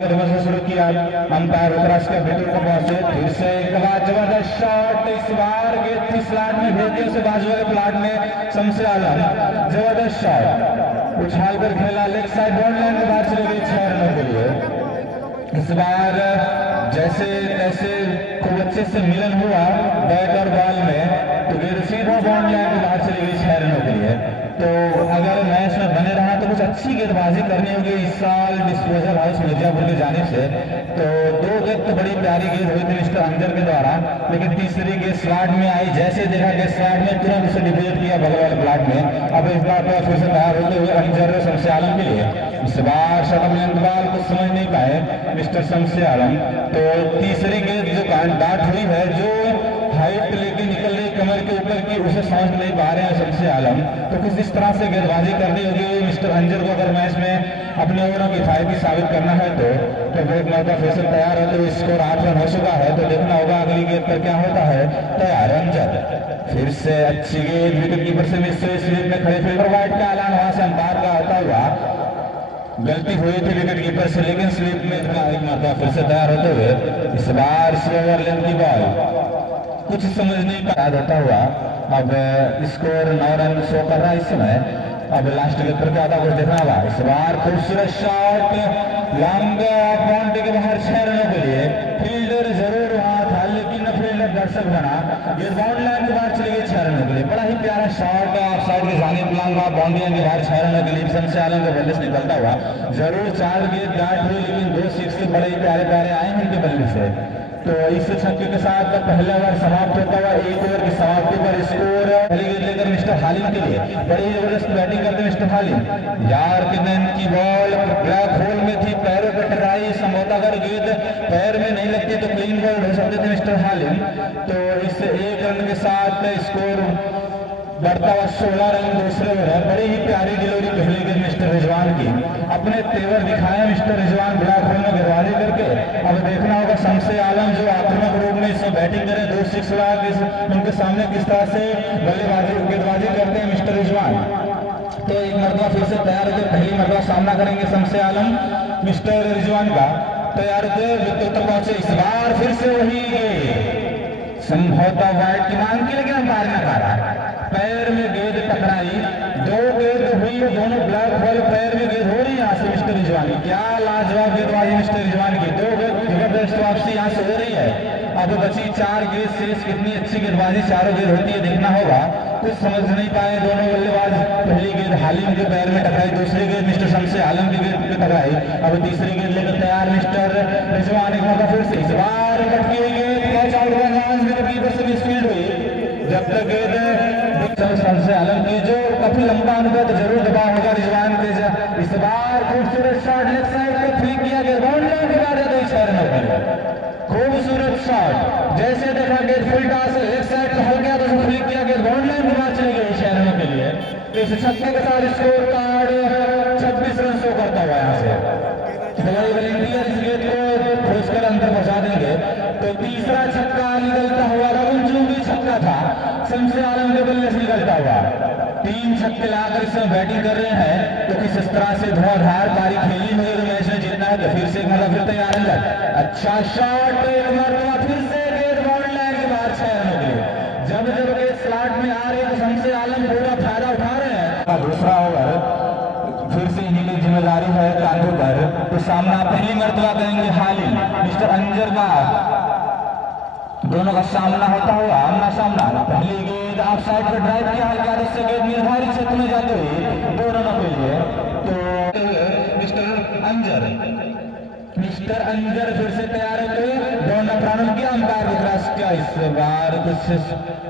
शुरू किया अंपायर उत्तराज का वीडियो को पहुंचे फिर से एक बार जबरदस्त शॉट इस बार गेंद थी स्लैट में भेज दिया उसे बाजू वाले प्लाट में शमसे आलम जबरदस्त शॉट उछाल कर खेला लेग साइड बॉल लाइन के बाहर चले गई 6 रनों के लिए। इस बार जैसे तैसे खूब अच्छे से मिलन हुआ बैट और बॉल में तो गेंद सीधा बॉल लाइन के बाहर चली गई 6 रनों के लिए। तो अगर मैच में बने रहा तो कुछ अच्छी गेंदबाजी करनी होगी इस साल डिस्पोजल हाउस मिर्जापुर की जानिब से। तो 2 गेंद तो बड़ी प्यारी गेंद हुई थी मिस्टर अंजर के द्वारा, लेकिन तीसरी गेंद स्लॉट में आई, जैसे देखा कि स्लॉट में तुरंत उसे डिपोजिट किया बगल वाले प्लाट में। अब इस बार तो फिर से तैयार होते हुए अंजर शमसे आलम के लिए इस बार शटल गेंदबाज को समझ नहीं पाए मिस्टर शमसे आलम। तो तीसरी गेंद जो डाट हुई है जो हाइट लेके निकल रही कमर के ऊपर की उसे समझ नहीं पा रहे हैं शमसे आलम। तो कुछ इस तरह से गेंदबाजी करनी होगी मिस्टर अंजर को अगर मैच में अपने ओवरों की फायदी साबित करना है तो एक मौका फिर से तैयार है। तो स्कोर 8 रन हो चुका है तो देखना होगा अगली गेंद पर क्या होता है। तैयार अंजर फिर से अच्छी गेंद विकेट कीपर से मिस हुई, स्लिप में खड़े फील्डर वाइड का ऐलान वहां से अंपायर का होता हुआ। गलती हुई थी विकेट कीपर से लेकिन स्लिप में एक मौका फिर से तैयार होते हुए इस बार स्लोअर लेंथ की बॉल कुछ समझ नहीं पा होता हुआ। अब स्कोर 9 रन शो कर रहा है इस समय। अब लास्ट गेंद पर क्या था कुछ देखना होगा। इस बार खूबसूरत शॉट लॉन्ग बाउंड्री के बाहर 6 रनों के लिए। फील्डर जरूर वहां था लेकिन फील्डर दर्शक बना, ये बाउंड्री लाइन के बाहर चली गई 6 रनों के लिए। बड़ा ही प्यारा शॉट ऑफ साइड के जाने बाउंड्री लाइन के बाहर 6 रनों के लिए शमसे आलम के बल्ले से निकलता हुआ। जरूर 4 गेंद गार्ड हुई लेकिन 2 सिक्स बड़े ही प्यारे प्यारे आए हैं उनके बल्ले से। तो इस छक्के के साथ पहला ओवर समाप्त होता हुआ। एक ओवर की समाप्ति पर स्कोर पहली गेंद लेकर मिस्टर हालिम के लिए बड़ी जबरदस्त बैटिंग करते मिस्टर हालिम। यार की गेंद की बॉल ब्लैक होल में थी, पैरों पर टकराई, संभवतः अगर गेंद पैर में नहीं लगती तो क्लीन बॉल हो सकते थे मिस्टर हालिम। तो इस 1 रन के साथ स्कोर बढ़ता हुआ 16 रन दूसरे ओवर है। बड़ी ही प्यारी डिलीवरी पहली गेंद मिस्टर रिजवान की, अपने तेवर दिखाए मिस्टर रिजवान ब्लैक होल में गेंदबाजी करके। अब देखना होगा शमसे आलम जो आक्रामक रूप में इसमें बैटिंग करें 2 सिक्स उनके सामने किस तरह से बल्लेबाजी गेंदबाजी करते हैं मिस्टर रिजवान। तो एक मरतबा फिर से तैयार होकर पहली मरतबा सामना करेंगे शमसे आलम मिस्टर रिजवान का। तैयार होते विकेट तक पहुंचे, इस बार फिर से वही संभवतः वाइड की मांग की लेकिन अंपायर नकारा। पैर में गेंद टकराई, 2 गेंद हुई, दोनों ब्लैक बॉल पैर में गेंद हो रही है यहाँ से मिस्टर रिजवान की। क्या लाजवाब गेंदबाजी मिस्टर रिजवान की, 2 गेंद जबरदस्त वापसी यहाँ से हो रही है। अब बची 4 गेंद शेष, कितनी अच्छी गेंदबाजी चारों गेंद होती है देखना होगा। कुछ समझ नहीं पाए दोनों बल्लेबाज। पहली गेंद हालिम के पैर में टकराई, दूसरी गेंद मिस्टर शमसे आलम की गेंद पे टकराई। अब तीसरी गेंद लेकर तैयार मिस्टर रिजवान एक मौका फिर से, इस बार कटकी हुई गेंद कैच आउट हुआ, विकेट कीपर से मिसफील्ड हुई। जब तक गेंद शमसे आलम की जो काफी लंबा अनुभव तो जरूर दबाव होगा रिजवान के। इस बार खूबसूरत शॉट लेग साइड पे फ्लिक किया गया, बाउंड्री के बाद 2 6 रनों के लिए। खूबसूरत शॉट जैसे देखा गेंद फुल टॉस लेग साइड पे हो गया तो फ्लिक किया गया, बाउंड्री के बाद चले गए 6 रनों के लिए। इस छक्के के साथ स्कोर कार्ड 26 रन शो करता हुआ यहाँ से। वॉलंटियर इस गेंद को खोजकर अंदर पहुंचा देंगे। तो तीसरा छक्का निकलता हुआ रघुचूंगी छक्का था शमसे आलम के बल्ले से निकलता हुआ। 3 छक्के लाकर इसमें बैटिंग कर रहे हैं तो किस तरह से धुआंधार पारी खेली हुई तो मैच में जीतना है। तो फिर से एक मरतबा फिर तैयार अंदर, अच्छा शॉट, एक मरतबा फिर से गेंद बाउंड्री लाइन के बाहर 6 रनों के लिए। जब गेंद स्लॉट में आ रही है तो शमसे आलम पूरा फायदा उठा रहे हैं। दूसरा ओवर फिर से इन्हीं की जिम्मेदारी है कांधों पर। तो सामना पहली मरतबा करेंगे हालिम मिस्टर अंजर का, दोनों का सामना होता हुआ आमना सामना। पहली गेंद ऑफ साइड पर ड्राइव किया हल्का, उससे गेंद निर्धारित क्षेत्र में जाते हुए 2 रनों के लिए। तो मिस्टर अंजर फिर से तैयार होते दौड़ना प्रारंभ किया। अंपायर को क्रॉस किया, इस बार कुछ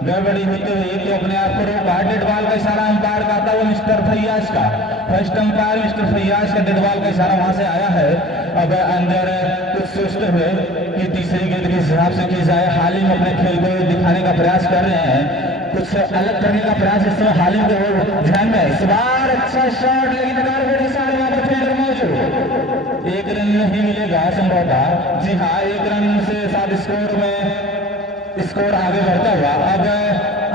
गड़बड़ी होते हुए तो अपने आप को रोका। डेड बॉल का इशारा अंपायर का आता हुआ मिस्टर फैयाज का, फर्स्ट अंपायर मिस्टर फैयाज का डेड बॉल का इशारा वहां से आया है। अब अंजर कुछ सोचते हुए कि तीसरी गेंद किस हिसाब से की जाए। हालिम अपने खेल को दिखाने का प्रयास कर रहे हैं, कुछ अलग करने का प्रयास इस समय हालिम के ध्यान में। इस बार अच्छा शॉट लेकिन टारगेट के साथ वहां पर फील्डर मौजूद, 1 रन नहीं मिलेगा संभवतः। जी हाँ, 1 रन से साथ स्कोर आगे बढ़ता हुआ। अब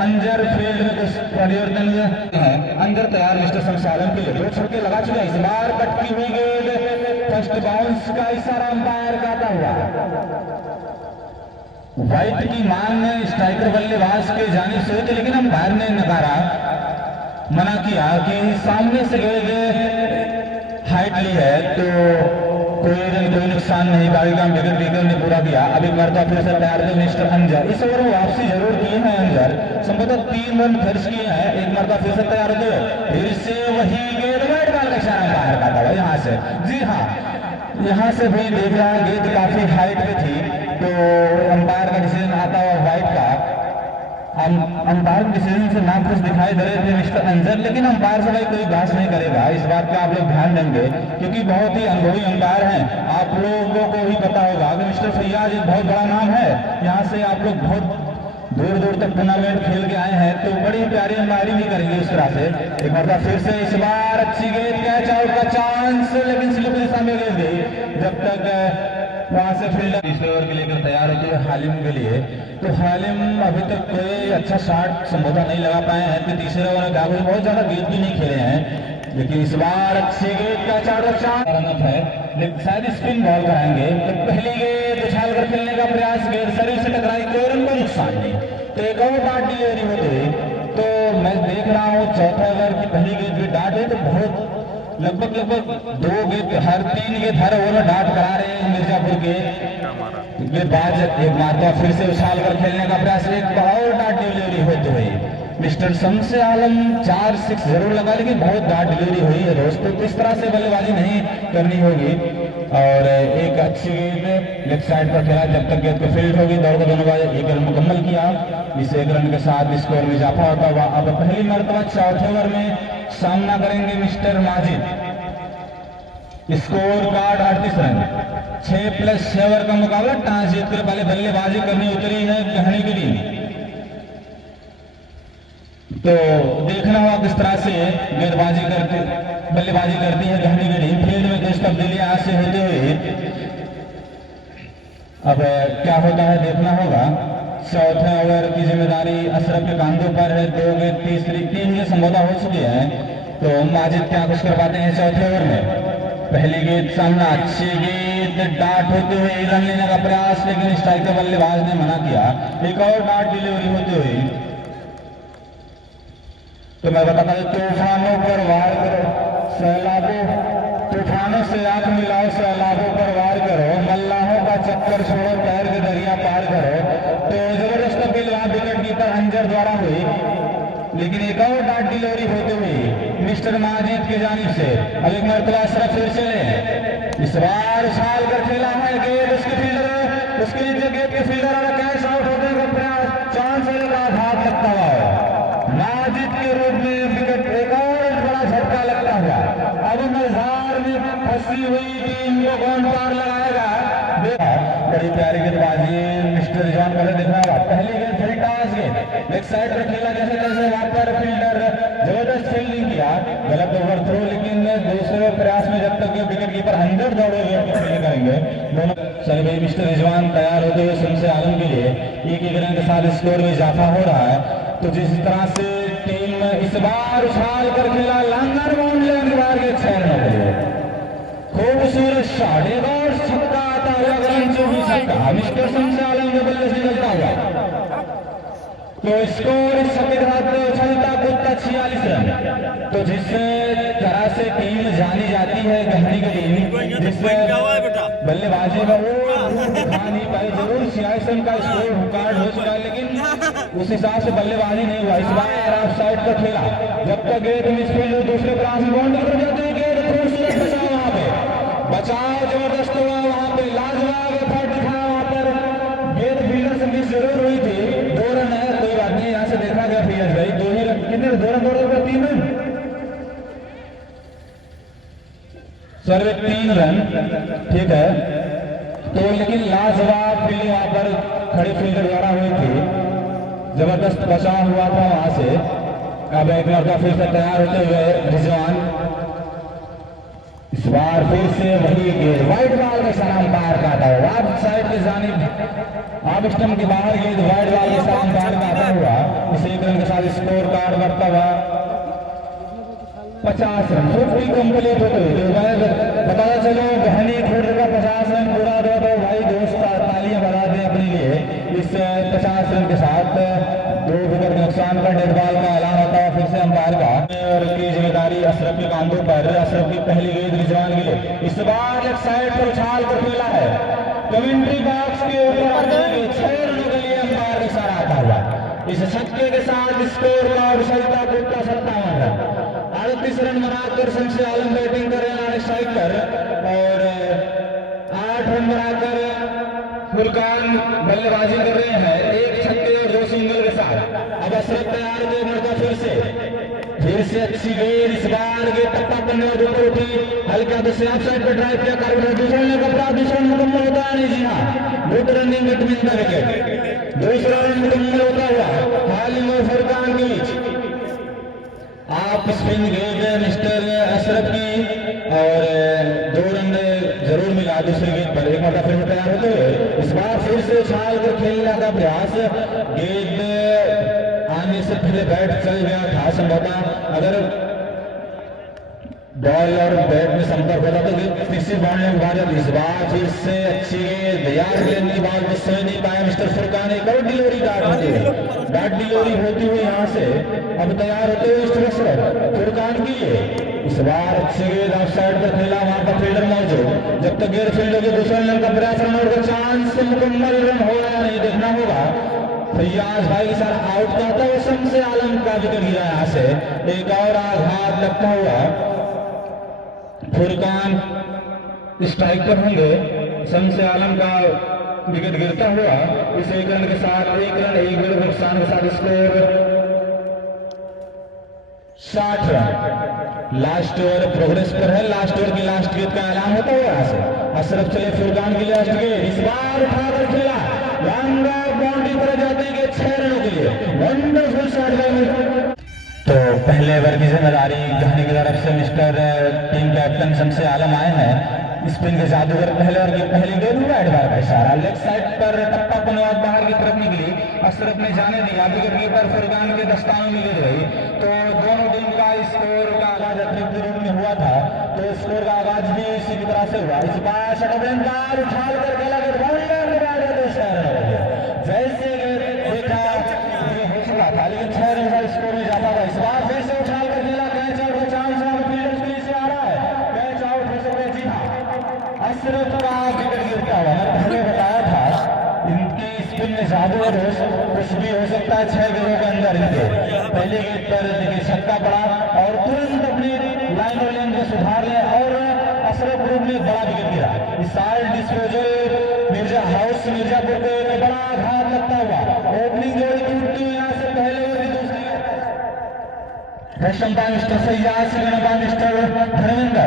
अंजर फील्ड में कुछ परिवर्तन है। अंजर तैयार मिस्टर शमसे आलम के लिए 2 छक्के लगा चुके हैं। इस बार कटकी हुई गेंद फर्स्ट बाउंस का इशारा अंपायर कहता हुआ। व्हाइट की मांग स्ट्राइकर बल्लेबाज के जानिब से हुई थी, लेकिन अंपायर ने नकारा, मना किया कि सामने से गेंद हाइट ली है तो कोई नुकसान नहीं, बाकी काम विकेट ने पूरा किया। अब एक मरतबा फिर से तैयार थे मिस्टर अंजर, इस ओवर में वापसी जरूर की है अंजर, संभवतः 3 रन खर्च किए हैं। एक मरतबा फिर से तैयार थे, फिर से वही गेंद वाइड बॉल का इशारा बाहर का था यहाँ से। जी हाँ, यहाँ से भी देख रहा है गेंद काफी हाइट पे थी, तो अंपायर का डिसीजन आता हुआ व्हाइट का। अंपायर डिसीजन से नाम कुछ दिखाई दे रहे थे मिस्टर अंजर, लेकिन अंपायर से भाई कोई बहस नहीं करेगा, इस बात का आप लोग ध्यान देंगे, क्योंकि बहुत ही अनुभवी अंपायर हैं। आप लोगों को भी पता होगा कि मिस्टर फैयाज एक बहुत बड़ा नाम है, यहाँ से आप लोग बहुत दूर दूर तक टूर्नामेंट खेल के आए हैं, तो बड़ी प्यारी अंपायरी भी करेंगे उस तरह से। एक बार फिर से इस बार अच्छी गेंद, कैच आउट का चांस, लेकिन स्लिप दिशा में गेंद गई। जब तक वहां से फील्डर तीसरे ओवर के लेकर तैयार होते हुए हालिम के लिए, तो हालिम अभी तक कोई अच्छा शॉट संभवतः नहीं लगा पाए हैं, तो तीसरे ओवर में बहुत ज्यादा गेंद भी नहीं खेले हैं, लेकिन इस बार अच्छी गेंद का चांस रनअप है, लेकिन शायद स्पिन बॉल कराएंगे। तो पहली गेंद उछाल कर खेलने का प्रयास, गेंद शरीर से टकराई, कोई रन को नुकसान नहीं, तो एक और डाट डिलीवरी होती। तो मैं देख रहा हूँ चौथे ओवर की पहली गेंद भी डाट है, तो बहुत लगभग 2 गेंद हर 3 गेंद हर ओवर में डाट करा रहे हैं मिर्जापुर के गेंदबाज। एक मरतबा फिर से उछाल कर खेलने का प्रयास, एक और डाट डिलीवरी होते हुए मिस्टर शमसे आलम 4-6 जरूर लगा, लेकिन बहुत डाट डिलीवरी हुई है दोस्तों, तो इस तरह से बल्लेबाजी नहीं करनी होगी। और एक अच्छी गेंद लेफ्ट साइड पर खेला, जब तक गेंद को फील्ड होगी दौड़ का दोनों बार 1 रन मुकम्मल किया। इस 1 रन के साथ स्कोर में इजाफा होता हुआ अब पहली मरतबा चौथे ओवर में सामना करेंगे mister Majid. Score card 38 run, 6+6 over का मुकाबला, टॉस जीतकर पहले बल्लेबाजी करनी उतरी है कहने की टीम। तो देखना होगा किस तरह से बल्लेबाजी करती है गहनी की टीम। फील्ड में कुछ तब्दीलियां आज से होते हुए अब क्या होता है देखना होगा। चौथे ओवर की जिम्मेदारी अशरफ के कांधों पर है, 2 गेंद 3 गेंद संभवतः हो चुकी है, तो माजिद क्या कुछ कर पाते हैं चौथे ओवर में। पहली गेंद सामना, अच्छी गेंद, डाट होते हुए रन लेने का प्रयास, लेकिन स्ट्राइकर बल्लेबाज ने मना किया। एक और डाट डिलीवरी होते हुए, तो मैं बताता हूँ तूफानों पर वार करो, सैलाबों तूफानों से आंख मिलाओ, सैलाबों पर वार करो, मल्लाहों का चक्कर छोड़ो, पैर के दरिया पार करो। तो जबरदस्त अपील वहां विकेट कीपर अंजर द्वारा हुई, लेकिन एक और डाट डिलीवरी होते हुए मिस्टर माजिद की जानिब से। अब एक मरतबा अशरफ फिर चले, इस बार उछाल कर खेला है गेंद, उसके फील्डर उसके नीचे गेंद के फील्डर और कैच आउट होने का प्रयास, चांस का आघात लगता हुआ माजिद के रूप में विकेट, एक और बड़ा झटका लगता हुआ। अब मजार में फंसी हुई टीम को कौन पार लगाएगा। बड़ी प्यारी गेंदबाजी मिस्टर रिजवान पहले देखना होगा। पहली गेंद फिर टॉस गेंद लेग साइड पर खेला, जैसे तैसे वहां पर फील्डर जबरदस्त फील्डिंग किया, गलत ओवर थ्रो, लेकिन दूसरे प्रयास में जब तक विकेट कीपर अंदर दौड़ेंगे फील्डिंग करेंगे दोनों। चलिए भाई मिस्टर रिजवान तैयार होते हुए शमसे आलम के लिए, एक रन के साथ स्कोर में इजाफा हो रहा है। तो जिस तरह से टीम इस बार उछाल कर खेला, लंगर बाउंड लेंथ बार के 6 रनों के लिए खूबसूरत शॉट, एक और छक्का आता है, रन 24 मिस्टर शमसे आलम के बल्ले से निकलता हुआ। तो स्कोर इस छक्के के साथ उछलता कूदता 46 रन। तो जिस तरह से टीम जानी जाती है गहनी की टीम, जिससे बल्लेबाजी में वो दिखा नहीं पाई, जरूर 46 रन का स्कोर रिकॉर्ड हो चुका है, लेकिन उस हिसाब से बल्लेबाजी नहीं हुआ। इस बार ऑफ साइड पर खेला, जब तक गेंद मिसफील्ड दूसरे प्रयास में बाउंड्री पर जाते हैं, गेंद खूबसूरत बचाव, वहां पे बचाव जबरदस्त हुआ, वहां पे लाजवाब एफर्ट दिखाया, वहां पर गेंद फील्डर से मिस जरूर हुई थी। 2 रन है, कोई बात नहीं, यहाँ से देखा गया फील्डर भाई 2 ही रन, कितने 2 रन 3 रन सर 3 रन, ठीक है। तो लेकिन लाजवाब फील्डिंग वहां पर खड़े फील्डर द्वारा हुई थी, जबरदस्त बचाव हुआ था वहां से। अब एक लड़का फिर से तैयार होते हुए रिजवान, इस बार फिर से वही गेंद वाइड बॉल में सलाम पार काटा हुआ, ऑफ साइड की जानिब ऑफ स्टंप के बाहर गेंद वाइड बॉल में सलाम पार काटा हुआ। इस 1 रन के साथ स्कोर कार्ड बढ़ता हुआ 50 रन 50 कंप्लीट होते हुए बताया चलो गहनी खुर्द का 50 रन पूरा दो तो भाई दोस्त तालियां बजा दें अपने लिए। इस 50 रन के साथ 2 विकेट नुकसान पर डेड बॉल का ऐलान होता है फिर से अंपायर का, और की जिम्मेदारी अशरफ के कांधों पर। अशरफ की पहली गेंद रिजवान के लिए, इस बार लेफ्ट साइड पर उछाल कर खेला है, कमेंट्री बॉक्स के ऊपर 6 रनों के लिए अंपायर का इशारा आता हुआ। इस छक्के के साथ स्कोर का विषयता गुप्ता 57 रन, 38 रन बनाकर शमसे आलम बैटिंग कर रहे हैं स्ट्राइकर, और 8 रन बनाकर फुरकान बल्लेबाजी कर रहे हैं, 1 छक्के और 2 सिंगल के साथ। अब अशरफ तैयार हो मरता फिर से अच्छी गेंद, इस बार गेंद टप्पा करने और ऊपर उठी, हल्का दूसरे ऑफ साइड पर ड्राइव किया कार्बन, दूसरा ने कपड़ा, दूसरा मुकम्मल होता है नहीं जी हाँ, good running between the wicket, दूसरा रन मुकम्मल होता हुआ हालिम और फुरकान के बीच। आप स्पिन गेंद मिस्टर अशरफ की, और 2 रन जरूर मिला दूसरी गेंद पर। एक बार फिर तैयार होते हुए इस बार फिर से उछाल कर खेलने का प्रयास, गेंद आने से पहले बैट चल गया था संभवतः, अगर बॉल और बैट में संपर्क होता तो तीसरी बॉल में उठा जाती। इस बार फिर से अच्छी गेंद, यार गेंद की बात जिस समय नहीं पाया मिस्टर फुरकान, एक और डिलीवरी डाट डिलीवरी होती हुई यहाँ से अब तैयार होते हुए मिस्टर अशरफ फुरकान के लिए। इस बार अच्छी गेंद ऑफ साइड पर खेला, वहां पर फील्डर मौजूद, जब तक गेंद फील्डर के दूसरे रन का प्रयास का चांस मुकम्मल रन होगा या नहीं देखना होगा। फैयाज भाई सर आउट करता है, शमसे आलम का विकेट गिरा यहाँ से, एक और आघात लगता हुआ फुरकान स्ट्राइक पर होंगे, शमसे आलम का विकेट गिरता हुआ इस 1 रन के साथ, 1 रन 1 विकेट नुकसान के साथ score 60 run. Last over progress पर है, लास्ट ओवर की लास्ट गेंद का ऐलान होता है यहाँ से। अशरफ चले फुरकान की लास्ट गेंद, इस बार उठाकर खेला, लंबा बाउंड्री पर जाते हैं 6 रनों के लिए, वंडरफुल शॉट बाय। तो पहले ओवर की जिम्मेदारी गहनी की तरफ से मिस्टर टीम कैप्टन शमसे आलम आए हैं। स्पिन के जादूगर पहले ओवर की पहली गेंद हुआ एडवार का इशारा, लेग साइड पर टप्पा पुनवाद बाहर की तरफ निकली, अशरफ ने जाने दिया, विकेट कीपर फुरकान के दस्तानों में गिर गई। तो दोनों टीम का स्कोर का आगाज अतिरिक्त रूप में हुआ था, तो स्कोर का आगाज भी इसी की तरह से हुआ। इस बार शटबैंकार उछाल कर खेला, जैसे देखा हो चुका था लेकिन 6 रन का स्कोर में जाता था। इस बार फिर से उछाल कर खेला, कैच आउट का चांस फील्डर्स के लिए से आ रहा है, कैच आउट हो सकता है जी हाँ। अशरफ का विकेट गिरता हुआ, मैंने पहले बताया था इनकी स्पिन में जादूगर कुछ भी हो सकता है 6 गेंदों के अंदर। इनके पहली गेंद पर देखिए छक्का पड़ा और तुरंत अपनी लाइन और लेन को सुधार ले, और अशरफ ग्रुप में बड़ा विकेट गिरा। इस side disposal Mirza house Mirzapur को एक बड़ा आघात लगता हुआ, ओपनिंग जोड़ी टूटती हुई यहाँ से पहले और दूसरी मिस्टर सैयाद सिंह मिस्टर धर्मेंद्र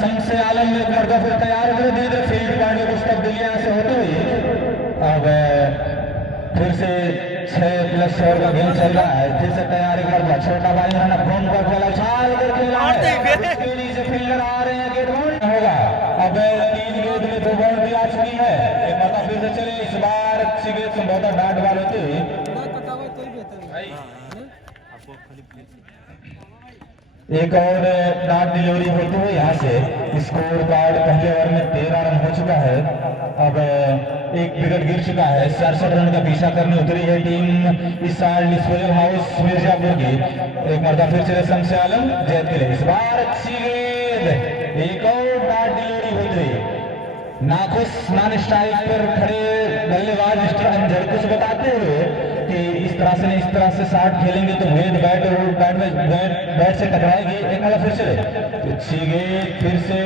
शमसे आलम ने मर्दा फिर तैयार कर दिए, फील्ड पॉइंट में कुछ तब्दीली यहाँ से होती हुई अब फिर से 6+ ओवर का गेम चल रहा है। फिर से तैयारी कर रहा छोटा भाई ने फोन पर खेला, छाल कर खेला, उसके नीचे फील्डर आ रहे हैं, गेट बाउंड होगा। अब 3 गेंद में 2 बाउंड्री आ चुकी है, एक बार फिर से चले, इस बार अच्छी गेंद संभवतः डाट बॉल होती हुई एक और डाट डिलीवरी होते हुए यहाँ से स्कोर कार्ड पहले ओवर में 13 रन हो चुका है। अब 1 विकेट गिर चुका है, 67 रन का पीछा करने उतरी है टीम इस साल डिस्पोजल हाउस मिर्जापुर की। एक मरदा फिर चले शमसे आलम जीत के लिए, इस बार अच्छी गेंद, एक और डाट डिलीवरी होती हुई नाखुश नॉन स्ट्राइक पर खड़े बल्लेबाज मिस्टर अंजर कुछ बताते हुए कि इस तरह से शॉट खेलेंगे तो गेंद बैट से टकराएगी। एक मतलब फिर से अच्छी गेंद, फिर से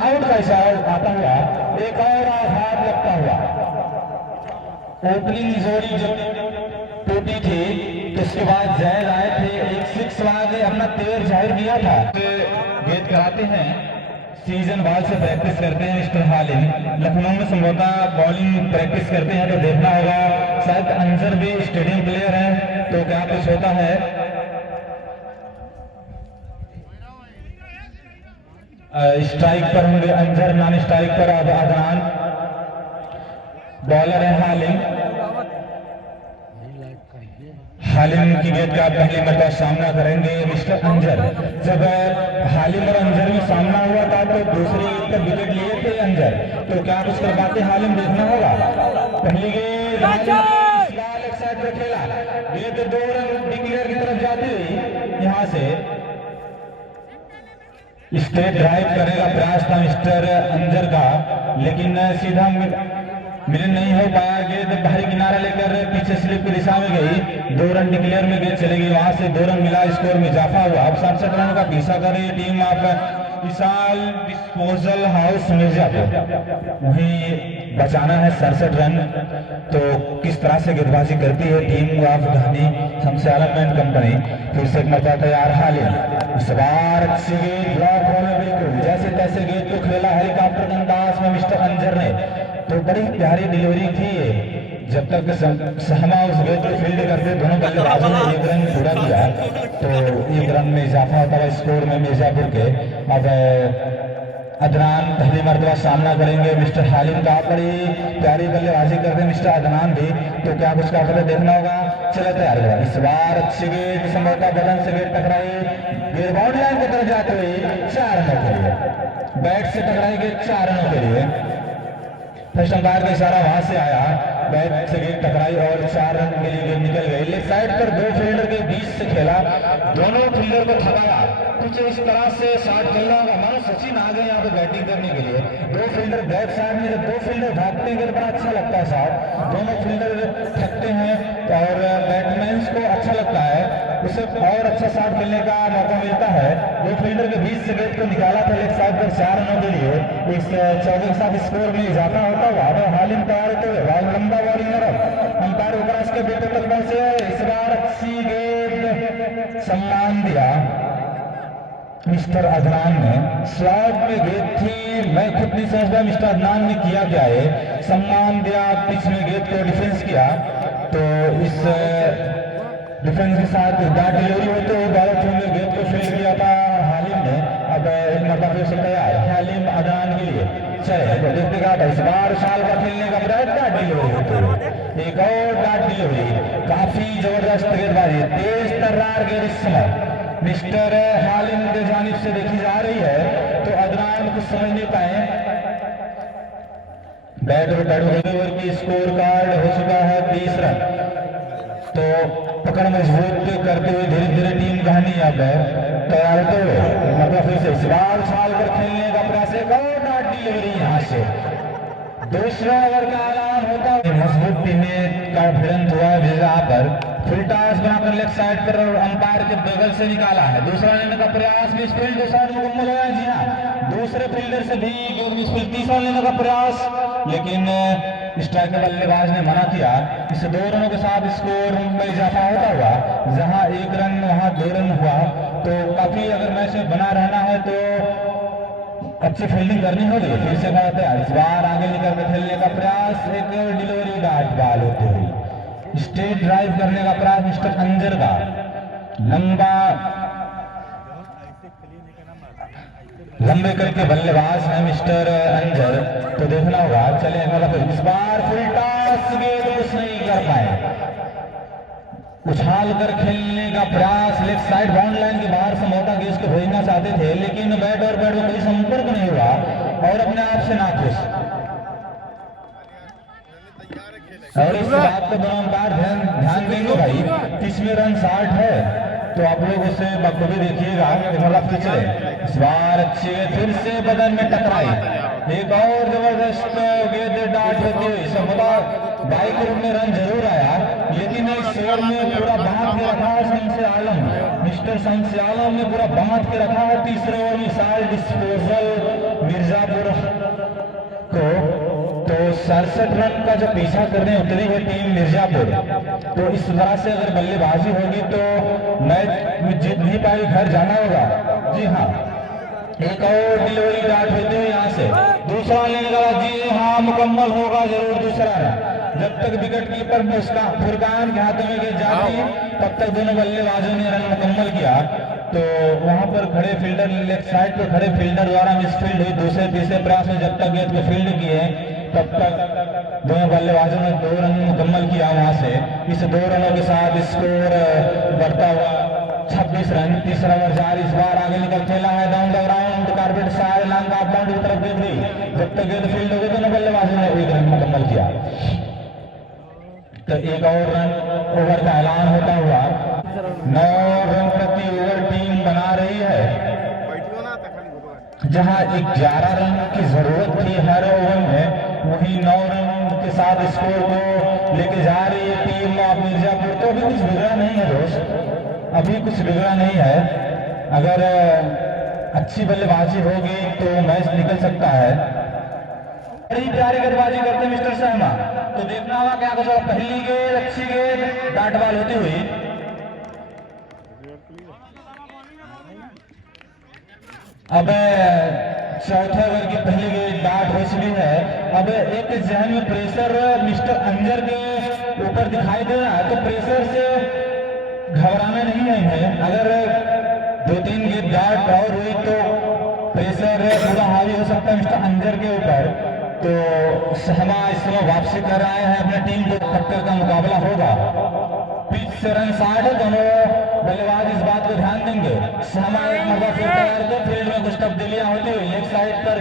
आउट का इशारा आता हुआ, एक और आघात लगता हुआ। ओपनिंग जोड़ी जब टूटी थी तो उसके बाद जैद आए थे, एक 6 बाद अपना तेवर जाहिर किया था। गेंद कराते हैं, सीजन बॉल से प्रैक्टिस करते हैं मिस्टर हालिम, लखनऊ में संभवतः बॉलिंग प्रैक्टिस करते हैं, तो देखना होगा शायद अंजर भी स्टेडियम प्लेयर है तो क्या कुछ होता है। स्ट्राइक पर होंगे अंजर, नॉन स्ट्राइक पर अब अदनान, बॉलर है हालिम। हालिम की गेंद का पहली मरतबा सामना करेंगे मिस्टर अंजर। जब हालिम और अंजर में सामना हुआ था तो दूसरी गेंद पर विकेट लिए थे अंजर, तो क्या कुछ कर पाते हालिम, देखना होगा। पहली गेंद लेग साइड पर खेला, गेंद 2 रन डिक्लेयर की तरफ जाती हुई यहाँ से स्टेट ड्राइव करेगा प्रयास था मिस्टर अंजर का, लेकिन सीधा मिलन नहीं हो पाया। गेंद बाहरी किनारा लेकर पीछे स्लिप की दिशा में गई, 2 रन डिक्लेयर में गेंद चली गई, वहां से 2 रन मिला, स्कोर में इजाफा हुआ। अब 67 रन का पीछा कर रही team of Vishal disposal house Mirzapur. वहीं बचाना है 67 रन, तो किस तरह से गेंदबाजी करती है टीम ऑफ घानी शमशालम एंड कंपनी। फिर से एक मरतबा तैयार हालिम, इस बार अच्छी गेंद ब्लॉक होने बिल्कुल जैसे तैसे गेंद को खेला हेलीकॉप्टर के अंदाज में मिस्टर अंजर ने, तो बड़ी प्यारी डिलीवरी थी। जब तक सहमा उस गेंद को फील्ड करते दोनों बल्लेबाजों ने 1 रन पूरा किया, तो 1 रन में इजाफा होता है स्कोर में मिर्जापुर के। अब अदनान पहली मरतबा सामना करेंगे मिस्टर हालिम का, बड़ी प्यारी बल्लेबाजी करते मिस्टर अदनान भी, तो क्या कुछ का देखना होगा। चले तैयार है, इस बार अच्छी गेंद समझौता बदन से गेंद टकराई, गेंद बाउंड्री लाइन की तरफ जाते हुए 4 रनों के लिए, बैट से टकराई गेंद 4 रनों के लिए। फर्स्ट अंपायर का इशारा वहां से आया, बैट से गेंद टकराई और 4 रन के लिए गेंद निकल गई। लेफ्ट साइड पर 2 फील्डर के बीच से खेला, दोनों फील्डर को थकाया, कुछ इस तरह से शॉट खेलना होगा। मानो सचिन आ गए यहाँ पे बैटिंग करने के लिए। 2 फील्डर बैक साइड में, जब 2 फील्डर भागते हैं बड़ा अच्छा लगता है शॉट, दोनों फील्डर थकते हैं और बैट्समैन को अच्छा लगता है, उसे और अच्छा शॉट खेलने का मौका मिलता है। 2 फील्डर के बीच से गेंद को निकाला था लेफ्ट साइड पर 4 रनों के लिए। इस 14 के साथ स्कोर में इजाफा होता हुआ हालिम तैयार होते हुए लंबा बॉलिंग अंपायर ऊपर के बेटे तक पहुंचे। इस बार अच्छी गेंद सम्मान दिया मिस्टर अदनान ने, स्लॉट में गेंद थी, मैं खुद नहीं समझता मिस्टर अदनान ने किया क्या है, सम्मान दिया, पिच में गेंद को डिफेंस किया। तो इस डिफेंस के साथ डार्ट डिलीवरी होते हुए बॉलर थ्रू में गेंद को फील्ड किया था हालिम ने। अब एक मौका फिर से तैयार हालिम अदनान के लिए, चले तो देखते क्या था। इस बार साल का खेलने का प्रयास, डार्ट डिलीवरी होते हुए एक और डार्ट डिलीवरी, काफी जबरदस्त गेंदबाजी, तेज तर्रार गेंद इस समय मिस्टर हालिम के जानिब से देखी जा रही है, तो अदनान कुछ समझ नहीं पाए। बैट और बैट ओवर की स्कोर कार्ड हो चुका है 30 रन, तो पकड़ मजबूत करते हुए धीरे धीरे टीम कहानी अब तैयार होते हुए मतलब फिर से इस बार छाल कर खेलने का प्रयास, एक और डार्ट डिलीवरी यहाँ से दूसरा ओवर का ऐलान होता है। मजबूत टीमें का भिड़ंत हुआ है जहाँ पर फुल टॉस बनाकर लेफ्ट साइड पर अंपायर के बगल से निकाला है, दूसरा लेने का प्रयास भी फील्ड साइड मुकम्मल हुआ है। जी हाँ, दूसरे फील्डर से भी गेंद तीसरा लेने का प्रयास, लेकिन स्ट्राइकर बल्लेबाज ने मना किया। इससे 2 रनों के साथ स्कोर में इजाफा होता हुआ, जहां 1 रन वहां 2 रन हुआ, तो काफी अगर मैच बना रहना है तो अच्छी फील्डिंग करनी होगी। फिर से कहते हैं इस बार आगे निकल कर खेलने का प्रयास, एक डिलीवरी डार्ट बॉल होते हुए स्टेट ड्राइव करने का प्रयास मिस्टर अंजर का, लंबे करके बल्लेबाज है मिस्टर अंजर, तो देखना होगा। चले मतलब इस बार फुल टॉस गेंद कुछ नहीं कर पाए, उछाल कर खेलने का प्रयास, लेफ्ट साइड बाउंड लाइन के बाहर से मोटा गेंद को भेजना चाहते थे, लेकिन बैट और बैट में कोई संपर्क नहीं हुआ और अपने आप से नाखुश। और इस बात को दोनों अंपायर ध्यान देंगे भाई, 30वें रन 60 है, तो आप लोग उसे बखूबी देखिएगा। इस बार अच्छी फिर से बदन में टकराई, एक और जबरदस्त गेंद डार्ट होती हुई समता 22 में रन जरूर आया, लेकिन इस ओवर में पूरा बांध के रखा है शमसे आलम, मिस्टर शमसे आलम ने पूरा बांध के रखा है। तीसरे ओवर में साल डिस्पोजल मिर्जापुर को, तो 67 रन का जो पीछा करने उतरी है टीम मिर्जापुर, तो इस तरह से अगर बल्लेबाजी होगी तो मैच जीत नहीं पाएगी, घर जाना होगा। जी हाँ, एक और डिलीवरी डार्ट होते हुए यहाँ से दूसरा लेने का, जी हाँ मुकम्मल होगा जरूर दूसरा रन। जब तक विकेट कीपर फुरकान के हाथों में गेंद जाती तब तक दोनों बल्लेबाजों ने रन मुकम्मल किया। तो वहां पर खड़े फील्डर, लेफ्ट साइड पर खड़े फील्डर द्वारा मिसफील्ड हुई दूसरे तीसरे प्रयास में, जब तक गेंद को फील्ड किए तब तक दोनों बल्लेबाजों ने 2 रन मुकम्मल किया वहां से। इस 2 रनों के साथ स्कोर बढ़ता हुआ 26 रन। तीसरा ओवर जारी, इस बार आगे निकल खेला है डाउन द ग्राउंड, कार्पेट सारे लाइन का बाउंड की तरफ गेंद गई। जब तक गेंद फील्ड हो गई दोनों बल्लेबाजों ने 1 रन मुकम्मल किया। तो 1 और रन ओवर का ऐलान होता हुआ 9 रन प्रति ओवर टीम बना रही है, जहां 11 रन की जरूरत थी हर ओवर में, वही 9 रन के साथ स्कोर को लेके जा रही है टीम ऑफ मिर्जापुर। तो अभी कुछ बिगड़ा नहीं है दोस्त, अभी कुछ बिगड़ा नहीं है। अगर अच्छी बल्लेबाजी होगी तो मैच निकल सकता है। बड़ी प्यारी गेंदबाजी करते मिस्टर शर्मा, तो देखना होगा क्या कुछ। पहली गेंद अच्छी गेंद डाट बॉल होती हुई, अब चौथे ओवर की पहली गेंद डाट हो चुकी है। अब एक जहन में प्रेशर मिस्टर अंजर के ऊपर दिखाई दे रहा है, तो प्रेशर से घबराना नहीं है इन्हें। अगर 2-3 गेंद डाट और हुई तो प्रेशर पूरा हावी हो सकता है मिस्टर अंजर के ऊपर। तो शर्मा इस समय वापसी कर रहे हैं, अपने टीम को टक्कर का मुकाबला होगा। पिच से रन 60 है, दोनों बल्लेबाज इस बात को ध्यान देंगे। शर्मा एक मौका फिर तैयार कर, फील्ड में कुछ तब्दीलियां होती हुई लेग साइड पर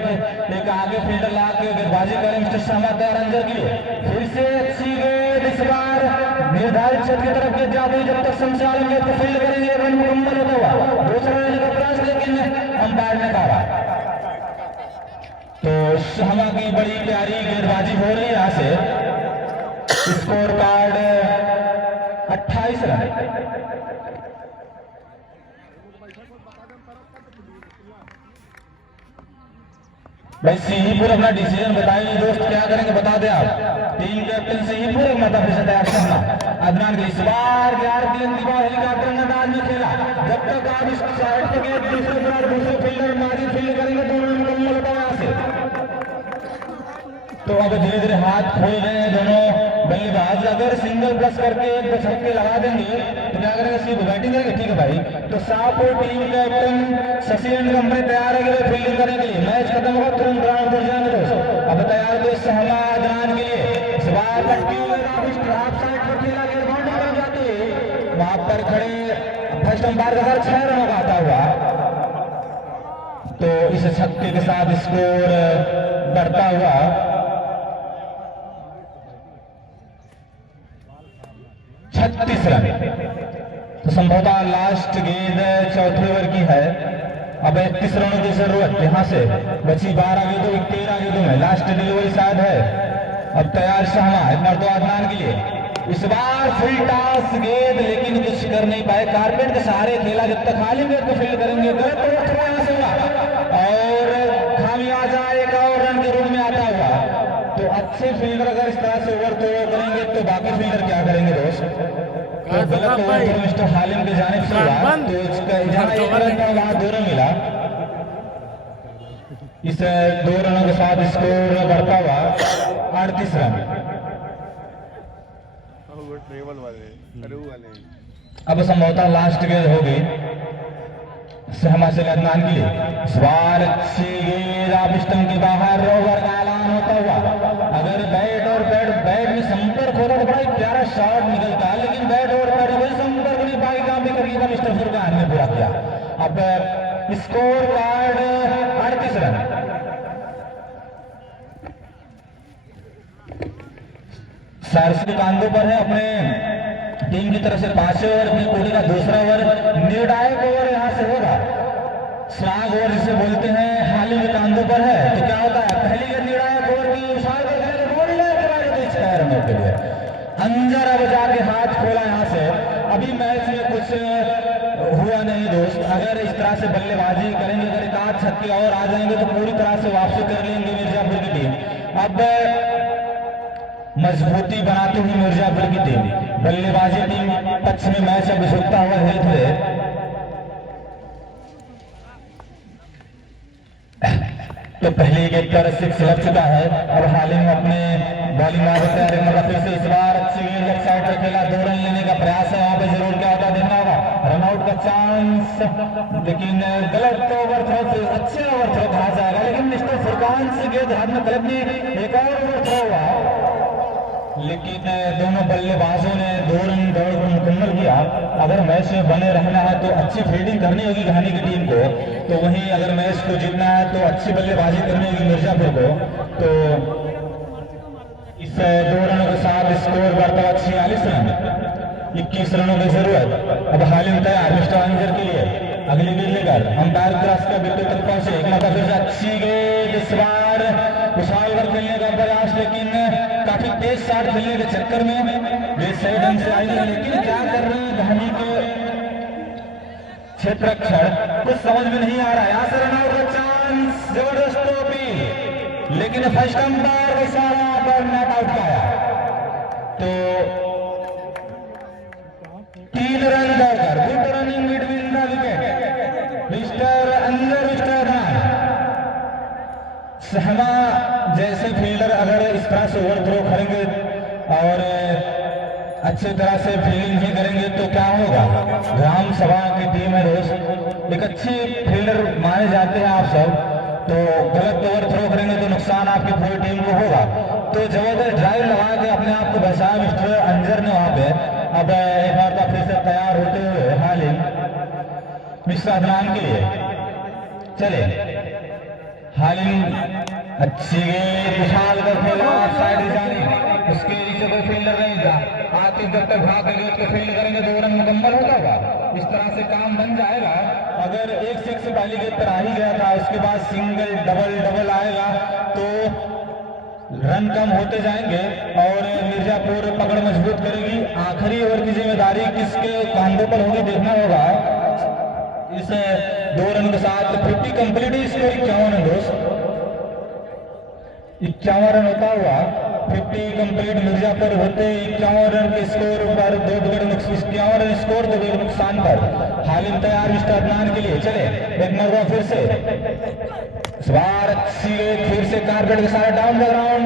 एक आगे फील्डर ला के गेंदबाजी करें मिस्टर शर्मा तैयार अंजर के लिए। फिर से अच्छी गेंद, इस बार निर्धारित क्षेत्र की तरफ गेंद जाती है। जब तक संचालन गेंद को फील्ड करेंगे रन मुकम्मल होता हुआ दूसरा रन का प्रयास, लेकिन अंपायर ने कहा। तो शर्मा की बड़ी प्यारी गेंदबाजी हो रही है यहां से। Score card 28 run. भाई सिंहपुर अपना डिसीजन बताइए दोस्त, क्या करेंगे बता दें आप। टीम कैप्टन सिंहपुर एक मरतबा फिर से तैयार करना अदनान के इस बार 11 गेंद हेलीकॉप्टर अंदाज में खेला। जब तक आप इस साइड पर गेंद दूसरे फील्डर मारी फील्ड करेंगे तो मुकम्मल होता है से। तो अब धीरे धीरे हाथ खोल रहे हैं दोनों बल्लेबाज। अगर सिंगल प्लस करके एक दो छक्के लगा देंगे तो क्या करेंगे, सिर्फ बैटिंग करेंगे। ठीक है भाई, तो Shahpur team captain Shashi and company तैयार है फील्डिंग करने के लिए। मैच खत्म होगा तुरंत ग्राउंड पर जाएंगे दोस्तों। अब तैयार हो शहमा अदनान के लिए। इस बार लटकी हाफ साइड पर खेला गया, बाउंड्री तरफ जाती है, वहां पर खड़े फर्स्ट अंपायर का 6 रनों का आता हुआ। तो इस छक्के के साथ स्कोर बढ़ता हुआ 36 रन। तो संभवतः लास्ट गेंद चौथे ओवर की है। अब 31 रनों की जरूरत, यहां से बची 12 गेंदों 13 गेंदों में लास्ट डिलीवरी शायद है। अब तैयार शर्मा एक मरतबा अदनान के लिए। इस बार फुल टॉस गेंद, लेकिन कुछ कर नहीं पाए, कारपेट के सहारे खेला। जब तक खाली गेंद को फील्ड करेंगे गलत यहां से हुआ और खामियाजा 1 और रन के रूप में आता हुआ। तो अच्छे फील्डर अगर इस तरह से ओवर थ्रो करेंगे तो बाकी फील्डर क्या करेंगे दोस्त। तो गलत ओवर मिस्टर हालिम की जानिब से हुआ, तो इसका जहां 1 रन था वहां 2 रन मिला। इस 2 रनों के साथ स्कोर बढ़ता हुआ 38 रन। अब संभवतः लास्ट गेंद होगी शहमा से अदनान के लिए। इस बार अच्छी गेंद आप स्टंप के बाहर, ओवर का ऐलान होता हुआ। अगर बैट में संपर्क होता तो बड़ा ही प्यारा शॉट निकलता है, लेकिन बैट और बैट संपर्क नहीं पाई, काम भी करके मिस्टर फुरकान ने पूरा किया। अब स्कोर कार्ड 38 रन। सारसी कांधों पर है अपने टीम की तरफ से 5वें ओवर, अपनी कोहली का दूसरा ओवर, निर्णायक ओवर यहां से होगा। स्लैग ओवर जिसे बोलते हैं, हालिम के कांधों पर है। तो क्या होता है, पहली गेंद निर्णायक ओवर की के लिए अंजर अब जाके हाथ खोला यहां से। अभी मैच में कुछ हुआ नहीं दोस्त। अगर इस तरह से बल्लेबाजी करेंगे, अगर एक आध छक्के और आ जाएंगे तो पूरी तरह से वापसी कर लेंगे मिर्जापुर की टीम। अब मजबूती बनाते हुए मिर्जापुर की टीम, बल्लेबाजी टीम पक्ष में मैच अब झुकता हुआ हेल्थ है। तो पहले गेंद पर 6 लग चुका है। अब हालिम अपने बॉलिंग फिर से इस बार अच्छी गेंद लेफ्ट साइड पर खेला, 2 रन लेने का प्रयास है। वहां पे जरूर क्या होता देखना होगा, रनआउट का चांस, लेकिन गलत ओवर थ्रो से अच्छे ओवर थ्रो कहा जाएगा, लेकिन मिस्टर फुरकान से गेंद हाथ में गलत नहीं, एक और ओवर थ्रो हुआ लेकिन दोनों बल्लेबाजों ने 2 रन दौड़ को मुकम्मल किया। अगर मैच में बने रहना है तो अच्छी फील्डिंग करनी होगी घानी की टीम को, तो वहीं अगर मैच को जीतना है तो अच्छी बल्लेबाजी करनी होगी मिर्जापुर को। तो इस 2 रनों के साथ स्कोर बढ़ता है 46 रन, 21 रनों की जरूरत। अब हालिम तैयार मिस्टर अंजर के लिए अगली गेंद लेकर अंपायर क्रॉस का बिल्कुल तक पहुंचे। एक मौका फिर से अच्छी गेंद, इस बार उछाल कर खेलने का प्रयास, लेकिन काफी तेज शॉट खेलने के चक्कर में गेंद सही ढंग से आई नहीं। लेकिन क्या कर रहे हैं धोनी के क्षेत्ररक्षण, कुछ समझ में नहीं आ रहा है। यहाँ से रन आउट का चांस, जबरदस्त टोपी, लेकिन फर्स्ट अंपायर का इशारा पर नॉट आउट पाया। तो 3 रन दौड़कर good running between the wicket mister Anjar, mister Adnan. सहमा जैसे फील्डर अगर इस तरह से ओवर थ्रो करेंगे और अच्छी तरह से फील्डिंग नहीं करेंगे तो क्या होगा। ग्राम सभा की टीम है दोस्त, एक अच्छी फील्डर माने जाते हैं आप सब, तो गलत ओवर थ्रो करेंगे तो नुकसान आपकी पूरी टीम को होगा। तो जबरदस्त ड्राइव लगा के अपने आप को बचाया मिस्टर अंजर ने वहां पे। अब एक बार तो फिर से तैयार होते हुए हालिम मिस्टर अदनान के लिए चले। हालिम अच्छी गेंद उछाल कर खेला, साइड जाने उसके नीचे कोई फील्डर नहीं था। आते जब तक भाग के उसको फील्ड करेंगे 2 रन मुकम्मल होता होगा। इस तरह से काम बन जाएगा। अगर एक सिक्स पहली गेंद पर आ ही गया था, उसके बाद सिंगल डबल डबल आएगा तो रन कम होते जाएंगे और मिर्जापुर पकड़ मजबूत करेगी। आखिरी ओवर की जिम्मेदारी किसके कांधों पर होगी देखना होगा। इस 2 रन के साथ 50 कंप्लीट, स्कोर 51 है दोस्त, 51 रन होता हुआ 50 कंप्लीट मिर्जापुर होते 51 रन के स्कोर पर 2 विकेट 51 रन स्कोर 2 विकेट नुकसान पर हालिम तैयार मिस्टर अदनान के लिए चले। एक मरतबा फिर से इस बार अच्छी गेंद, फिर से कारपेट के साथ डाउन द ग्राउंड,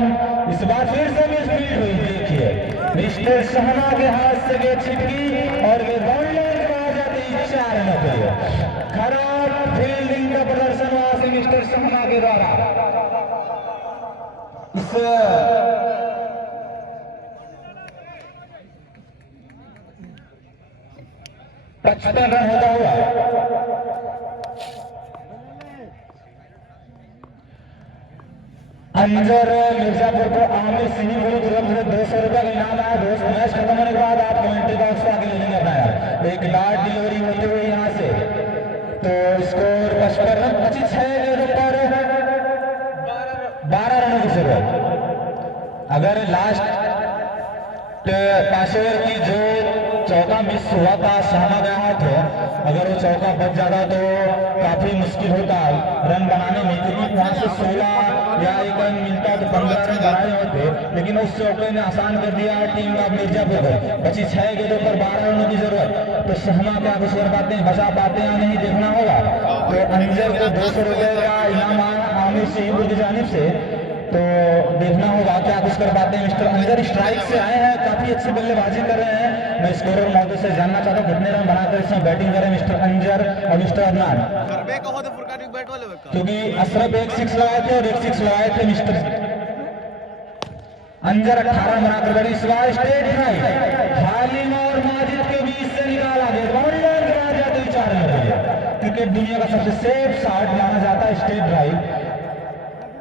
इस बार फिर से मिस फील्ड हुई। देखिए मिस्टर शहना के हाथ से गेंद छिटकी और वे बाउंड्री आ जाती 4 रनों के लिए। खराब फील्डिंग का प्रदर्शन वहां से मिस्टर शहना के द्वारा। इस 55 रन होता हुआ अंजर मिर्जापुर को आमिर सिंह की तरफ से 200 रुपए का इनाम आया दोस्त। मैच खत्म होने के बाद आप कमेंट्री बॉक्स को आगे लेने अपनाया। एक लाट डिलीवरी होते हुए यहाँ से तो स्कोर 55 रन 26 गेंदों पर 12 रनों की जरूरत। अगर लास्ट 5 ओवर की जो चौका मिस हुआ था सहमा गया है, तो अगर वो चौका बच जाता तो काफी मुश्किल होता रन बनाने में, क्योंकि वहां से 16 या 1 रन मिलता तो 15 रन बनाए होते। लेकिन उस चौके ने आसान कर दिया टीम ऑफ मिर्जापुर को। बची 6 गेंदों पर 12 रनों की जरूरत। तो सहमा क्या कुछ कर पाते हैं, बचा पाते हैं या नहीं देखना होगा। तो अंजर को 200 रुपए का इनाम आमिर सिंह की जानिब से, तो देखना होगा क्या कुछ कर पाते हैं। मिस्टर अंजर स्ट्राइक से आए हैं, काफी अच्छी बल्लेबाजी कर रहे हैं। मैं स्कोरर महोदय से जानना चाहता हूँ कितने रन बनाकर इसमें बैटिंग करें मिस्टर अंजर और मिस्टर अदनान, क्योंकि अशरफ 1 6 लगाए थे और 1 6 लगाए थे मिस्टर अंजर। 18 बनाकर बैठी। इस बार स्ट्रेट ड्राइव हालिम और माजिद के बीच से निकाला गया, बाउंड्री करा जाते 4 रन हो गया। क्रिकेट दुनिया का सबसे सेफ शॉट माना जाता है स्ट्रेट ड्राइव।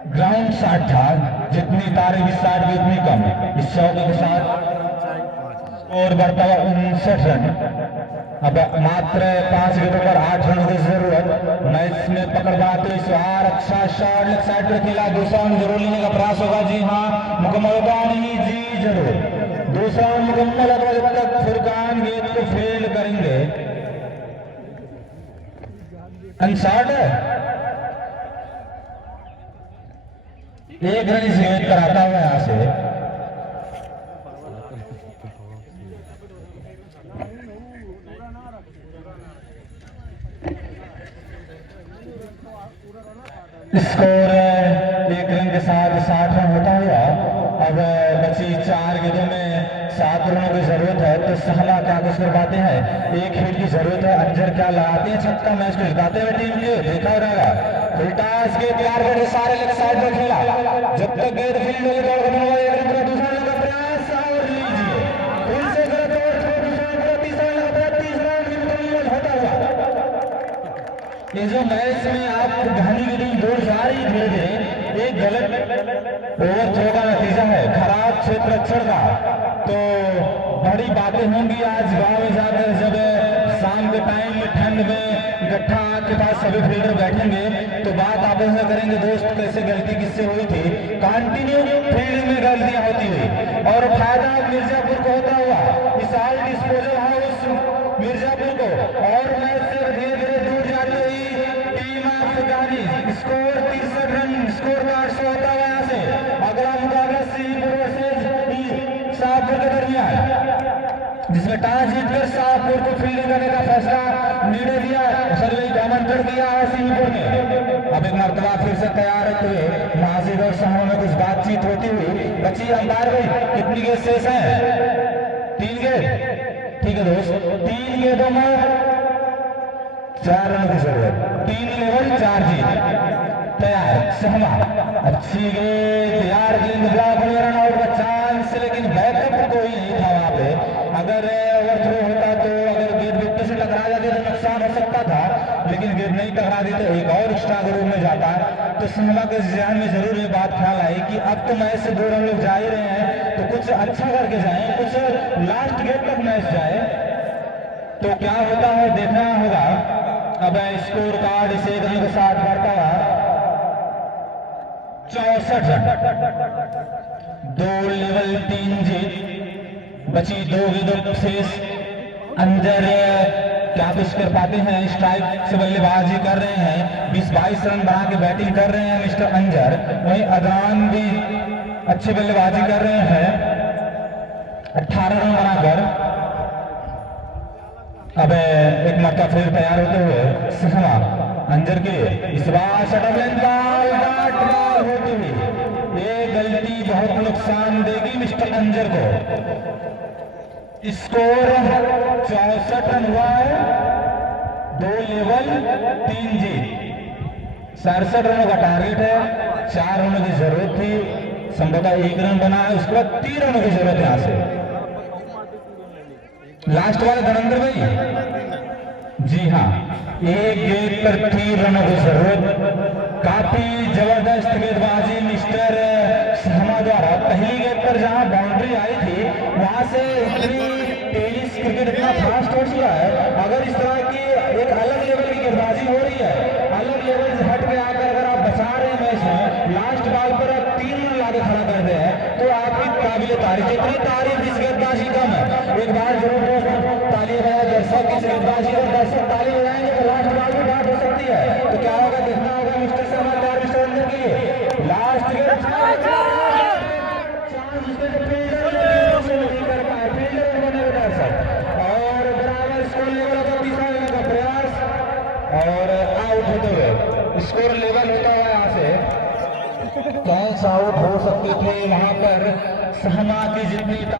ग्राउंड शॉट था, जितनी तारे की शॉट भी उतनी कम। इस चौके के साथ स्कोर बढ़ता हुआ 59 रन। अब मात्र 5 गेंदों पर 8 रनों की जरूरत। मैच में पकड़ बनाते इस बार अच्छा शॉट लेफ्ट साइड पर खेला। दूसरा रन जरूर लेने का प्रयास होगा। जी हाँ, मुकम्मल होगा नहीं? जी जरूर। दूसरा रन मुकम्मल होगा जब तक फुरकान गेंद को फील्ड करेंगे। अनशॉट है, 1 रन इस गेंद कराता हुआ यहाँ से। स्कोर 1 रन के साथ 60 रन होता हुआ। अब बची 4 गेंदों में 7 रनों की जरूरत है। तो सहमा क्या कुछ कर पाते हैं, 1 हिट की जरूरत है। अंजर क्या लगाते हैं छक्का, मैच को जिताते हुए टीम के देखा हो रहेगा। फुलटास के तैयार करके सारे लेग साइड पर खेला, जब तक गेंद फील्ड होगी दौड़ खत्म होगा। 1 रन का दूसरा रन का प्रयास ये जो मैच में आप घनी गिरी दूर जा रही धीरे धीरे, एक गलत ओवर थ्रो का नतीजा है, खराब क्षेत्ररक्षण का। तो बड़ी बातें होंगी आज गांव में जाकर, जब शाम के टाइम में ठंड में इकट्ठा के पास सभी फील्डर बैठेंगे तो बात आपस में करेंगे, दोस्त कैसे गलती किससे हुई थी। कंटिन्यू फील्ड में गलतियां होती हुई और फायदा मिर्जापुर को होता हुआ, विशाल डिस्पोजल हाउस मिर्जापुर को, और मैच से धीरे धीरे दूर जाती हुई टीम ऑफ गानी। स्कोर 63 रन, स्कोर कार्ड से होता हुआ यहाँ से अगला मुकाबला सिंहपुर वर्सेस शाहपुर के दरमियान, जिसमें टॉस जीतकर शाहपुर को फील्डिंग करने का फैसला निर्णय दिया, सर्वे आमंत्रण किया है सिंहपुर ने। अब एक मरतबा फिर से तैयार होते हुए नाजिर और शाह में कुछ बातचीत होती हुई बची अंपायर भाई कितनी गेंद शेष है? 3 गेंद, ठीक है दोस्त, 3 गेंदों में 4 रन की जरूरत, 3 लेवल 4 जीत तैयार। सहमा अच्छी गेंद, तैयार गेंद, ब्लॉक में रन आउट का चांस, लेकिन बैकअप कोई नहीं था वहां पे। अगर ओवर थ्रो होता तो अगर गेंद विकेट से टकरा जाती तो नुकसान हो सकता था, लेकिन गेंद नहीं टकरा दी तो एक और एक्स्ट्रा रूम में जाता। तो सहमा के ध्यान में जरूर ये बात ख्याल आई कि अब तो मैच से दूर हम लोग जा ही रहे हैं, तो कुछ अच्छा करके जाए, कुछ लास्ट गेम तक मैच जाए, तो क्या होता है देखना होगा। अब स्कोर कार्ड इसे 1 रन के साथ बढ़ता है 64 रन, 2 लेवल 3 जीत, बची 2 गेंदों शेष। अंजर क्या कुछ कर पाते हैं, स्ट्राइक से बल्लेबाजी कर रहे हैं, 20-22 रन बना के बैटिंग कर रहे हैं मिस्टर अंजर। वहीं अदनान भी अच्छी बल्लेबाजी कर रहे हैं 18 रन बनाकर। अब एक मौका फिर तैयार होते हुए सहमा अंजर के इस बार शटअप लेन बॉल होती हुई, ये गलती बहुत नुकसान देगी मिस्टर अंजर को। स्कोर 64 रन हुआ है, 2 लेवल 3 जीत, 67 रनों का टारगेट है, 4 रनों की जरूरत थी, संभवतः 1 रन बना है, उसके बाद 3 रनों की जरूरत है यहां से। लास्ट वाले धर्मेंद्र भाई, जी हाँ, एक गेंद पर 3 रनों की जरूरत। काफी जबरदस्त गेंदबाजी मिस्टर सहमा द्वारा। पहली गेंद पर जहां बाउंड्री आई थी वहां से टेनिस क्रिकेट इतना फास्ट हो चुका है, अगर इस तरह की एक अलग लेवल की गेंदबाजी हो रही है, अलग लेवल से हट के आकर अगर आप बचा रहे हैं मैच में, लास्ट बॉल पर आप 3 रन लाके खड़ा कर रहे हैं, तो आपकी काबिल तारीफ, जितनी तारीफ इस गेंदबाजी कम है। एक बार जरूर दोस्त ताली बजाए दर्शक की गेंदबाजी, और दर्शक ताली बजाएंगे तो लास्ट बॉल भी बात हो सकती है। तो क्या होगा देखना होगा मिस्टर शर्मा तैयार मिस्टर अंजर के लिए। लास्ट गेंद चांस उसके जो फील्डर नहीं कर पाए, फील्डर बने दर्शक, और बराबर स्कोर लेवल होगा, तीसरा लेने का प्रयास और आउट होते हुए स्कोर लेवल होता हुआ यहाँ से कैच आउट हो सकती थी। वहां पर सहमा की जितनी